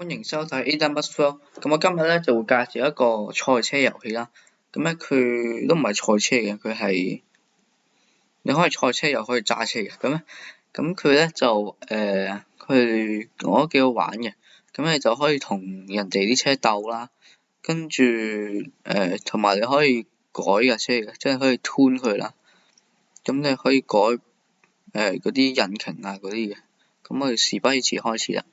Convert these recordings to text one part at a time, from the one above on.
歡迎收睇 Adam Must Flow。咁我今日咧就會介紹一個賽車遊戲啦。咁咧佢都唔係賽車嘅，佢係你可以賽車又可以揸車嘅。咁佢咧就我覺得幾好玩嘅。咁你就可以同人哋啲車鬥啦，跟住同埋你可以改架車嘅，即係可以 tune 佢啦。咁你可以改嗰啲引擎啊嗰啲嘅。咁我哋事不宜遲開始啦。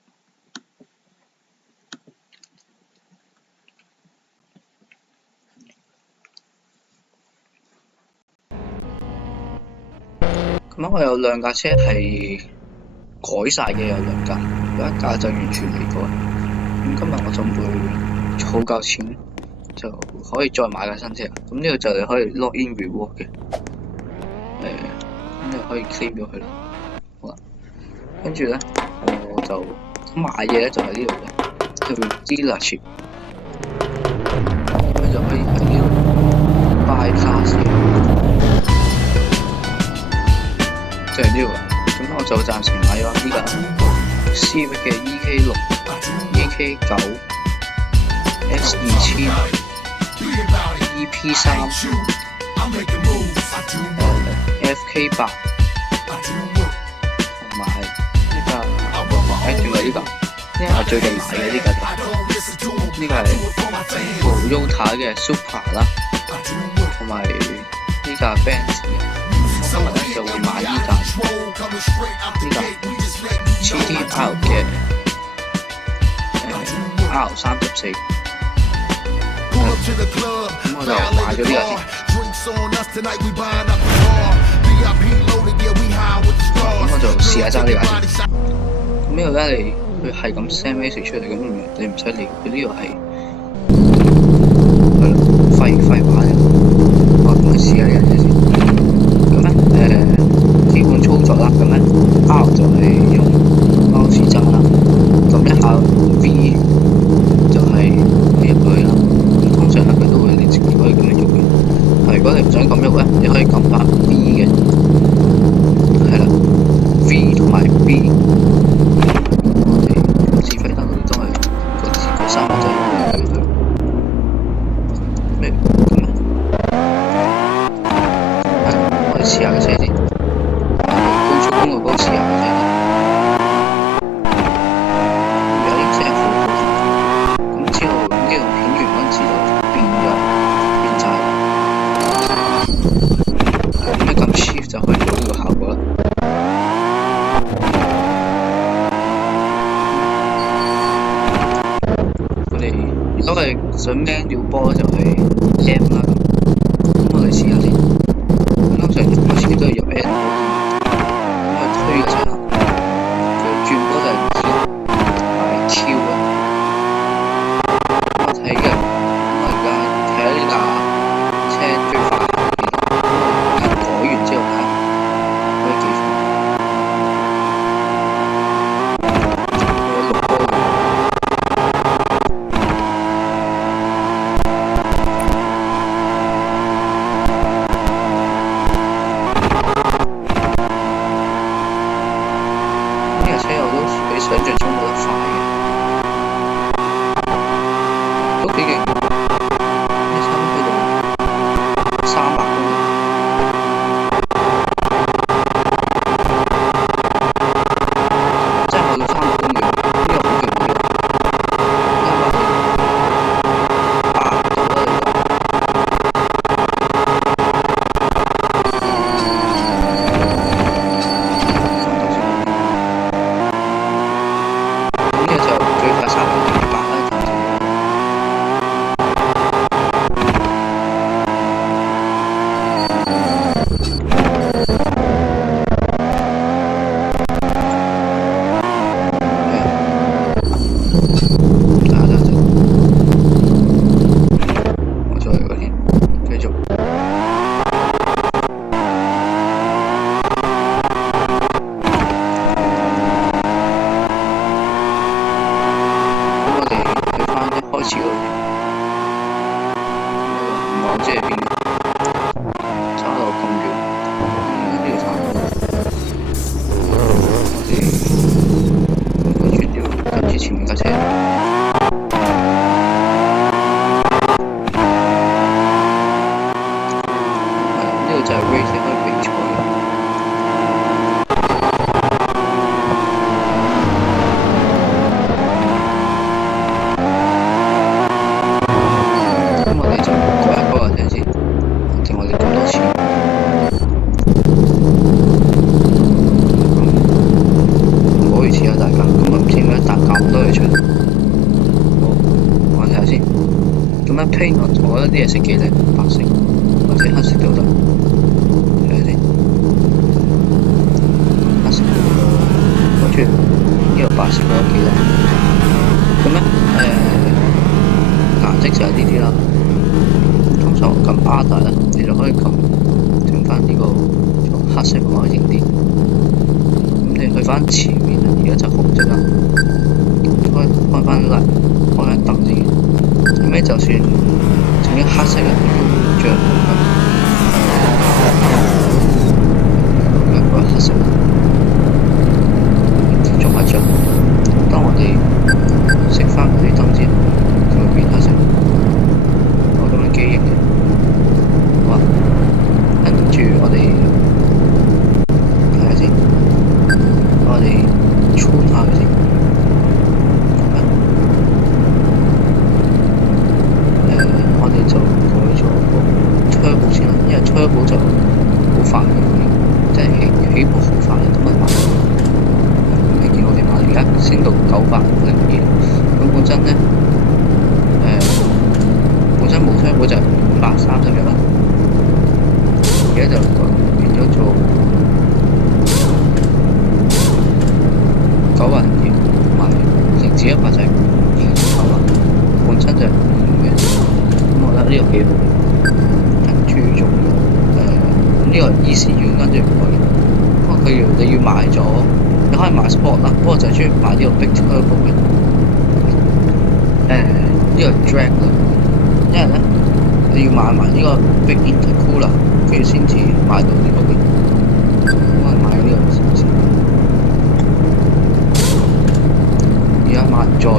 咁我有兩架車係改晒嘅，有兩架，有一架就完全未改。咁今日我準備儲夠錢，就可以再買架新車。咁呢個就你可以 lock in reward 嘅，咁你可以 claim 咗佢啦。好啦，跟住咧我就買嘢咧就喺呢度嘅，叫 dealership， 咁就可以喺呢度 buy cars。就係呢個，咁我就暫時買咗呢架 Civic 嘅 EK6、EK9、S2000、EP3、FK8，同埋呢架，仲有呢架，呢個係最近買嘅呢架，呢個係 Toyota 嘅 Supra 啦，同埋呢架 Benz 嘅。今日咧就會買呢架GTR 嘅R34，咁我就買咗呢架先。咁我就試下揸呢架先。咁呢度咧佢係咁 send message 出嚟，咁你唔使理佢，呢度係廢話嘅。我咁去試下呢架先。基本操作啦，咁咧 R 就係用貓屎揸啦，撳一下 V 就係你入去啦。咁通常佢都會你自己可以咁樣做嘅。但如果你唔想咁喐咧，你可以撳翻 V 嘅，係啦 ，V 同埋 B。我哋指揮燈嗰啲都係嗰三個掣用嘅。咩咁咧？我哋試下架車先。高速公路嗰個試下架車啦，有啲車好高速，咁之後呢度片完嗰陣時就變晒啦。咁一撳 Shift 就可以做呢個效果啦。我哋如果係想 manual 波就係 M 啦，咁我哋試下先。通常開始都係入 N 波。推嘅車啦，佢轉波就係 E 同埋 Q 嘅。咁我睇嘅，咁我而家睇下呢架車最快係幾多？改完之後睇下可以幾快。有6波嘅。車我都比想象中冇得快嘅，都幾勁，一差唔多去到300公里，真係去到300公里，呢個好勁嘅，啱啱去8度啦呢個。最快300啦，推我覺得啲嘢色幾靚，白色或者黑色都得，睇下先。黑色，跟住呢個白色我覺得幾靚。咁咧顏色就係呢啲啦。通常我撳 Other 咧，你就可以整翻呢個黑色可以型啲。咁你去翻前面啊，而家就紅色啦。開翻燈先。後尾就算整咗黑色嘅，最後一個黑色，仲係着。當我哋熄翻嗰啲燈之後，就會變黑色。我咁樣幾型嘅。好啊，跟住我哋睇下先，我哋穿下佢先。我哋就改咗個Turbo先啦，因為Turbo就好快嘅，即係起步好快，都係慢。你見我哋而家升到902，咁本身咧本身冇Turbo就530啦，而家就變咗做902，同埋0至100就係2.9啦，本身就係5嘅。我覺得呢個幾好，跟住仲有呢個 ECU 跟住唔改，不過你要買咗，你可以買 Sport 啦，不過就係中意買呢個 Big Turbo 嘅，呢個 Drag 啦，因為咧你要買埋呢個 Big Intercooler，跟住先至買到呢個嘅，我係買咗呢個先，而家買再講。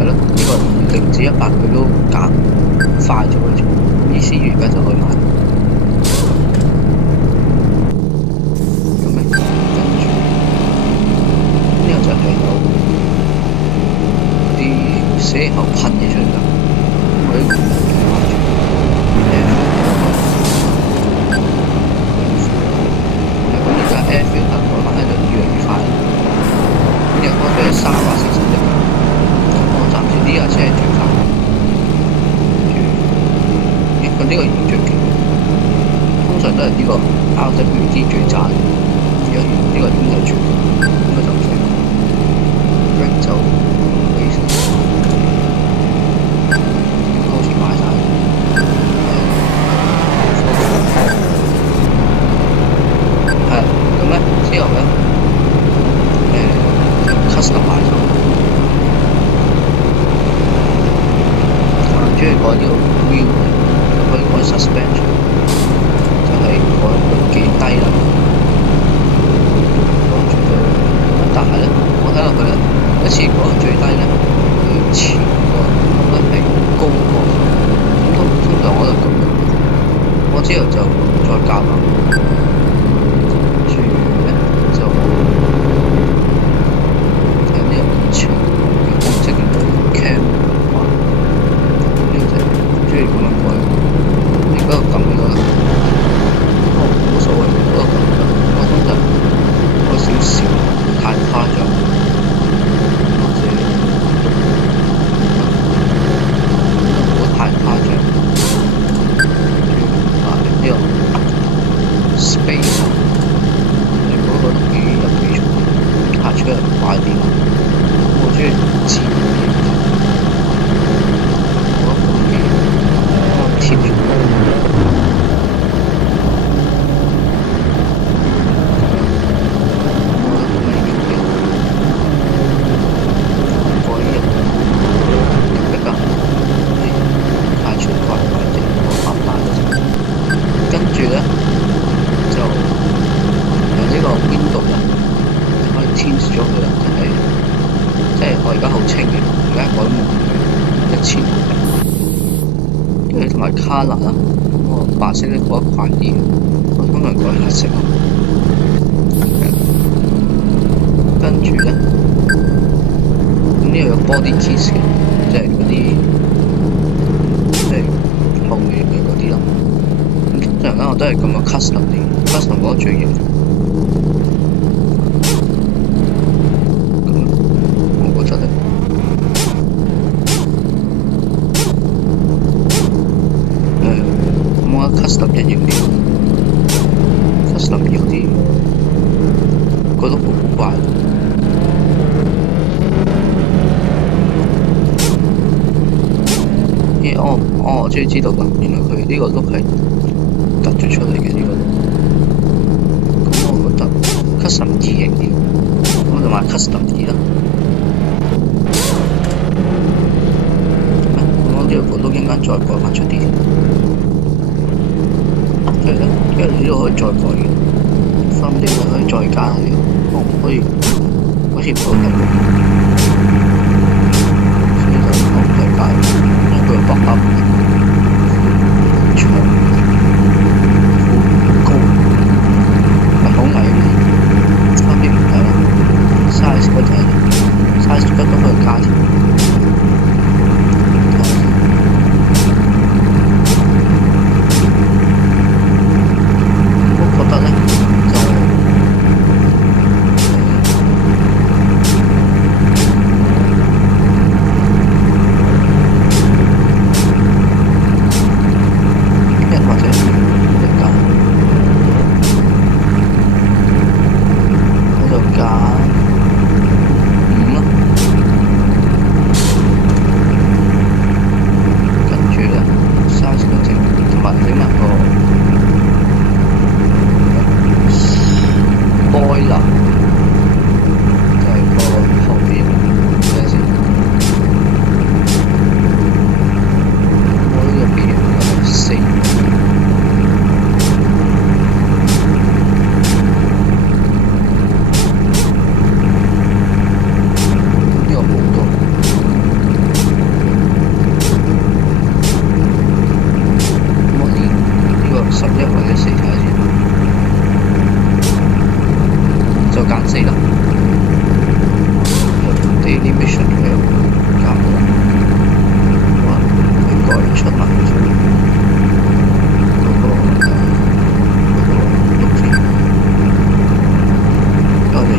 係咯，呢個0至100佢都減快咗嘅，ECU而家就可以買。咁咧，跟住呢個就係有啲寫後噴嘢出嚟㗎，我呢個買住。咁而家 air filter 改埋喺度越嚟越快，呢個開咗340粒。暫時呢架車係最快，佢呢個已經最勁，通常都係呢個 RWD 最渣，而家呢個應該係最勁，應該就唔使講。Drag 就好似買晒，係咁咧，之後咧custom 買咗。中意改呢個 wheel 可以改 suspension， 就係改佢幾低啦。但係咧，我睇落去咧，一次改到最低咧，佢前個覺得係高過，咁通常我就咁樣，我之後就再加翻，跟住咧就睇呢個前嘅紅色嘅 cam。中意咁樣改，你嗰度撳呢個，冇所謂，嗰度撳得。我通常有少少太誇張，或者唔好太誇張。呢個 space， 你嗰個都幾有幾重，拍出嚟快啲。我中意自然啲。貼住佢，跟住咧就由呢個 window 咧就可以 change 咗佢啦，即係我而家好清嘅，而家改1,000嘅。跟住同埋 colour 啦，我白色咧改得快啲，我通常改黑色。跟住咧，咁呢度有 body keys 嘅，即係嗰啲即係後面嘅嗰啲咯。咁通常咧我都係咁樣 custom 啲 ，custom 嗰個最型。咁我覺得咧，有啲覺得好古怪。咦？我終於知道啦，原來佢呢個碌係突咗出嚟嘅呢個碌。咁我覺得 custom 2型啲，咁我就買 custom 2啦。咁我呢個碌應該再改翻出啲。係啦，因為呢度可以再改嘅，分呢個可以再加嘅，我唔可以好似唔好睇，所以就我唔再加，因為佢個白板長好高，唔係好矮嘅，分別唔睇啦，size 嗰睇，size 嗰都可以加添。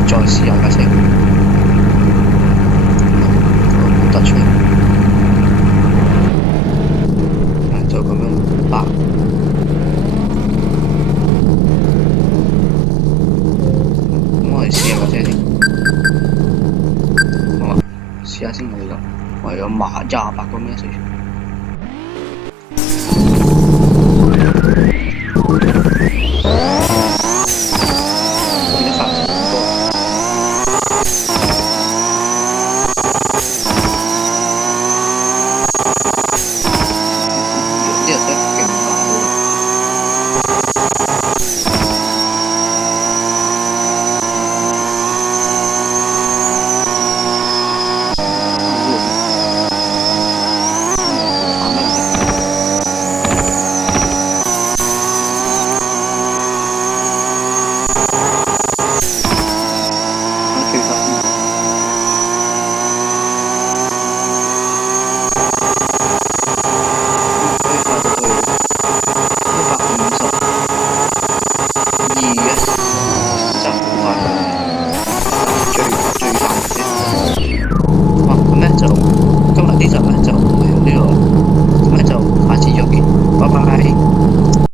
再試下架車，突出嚟，就咁樣白。咁我哋試下架車先，好嘛？試下先我哋咁，我哋有28個 message。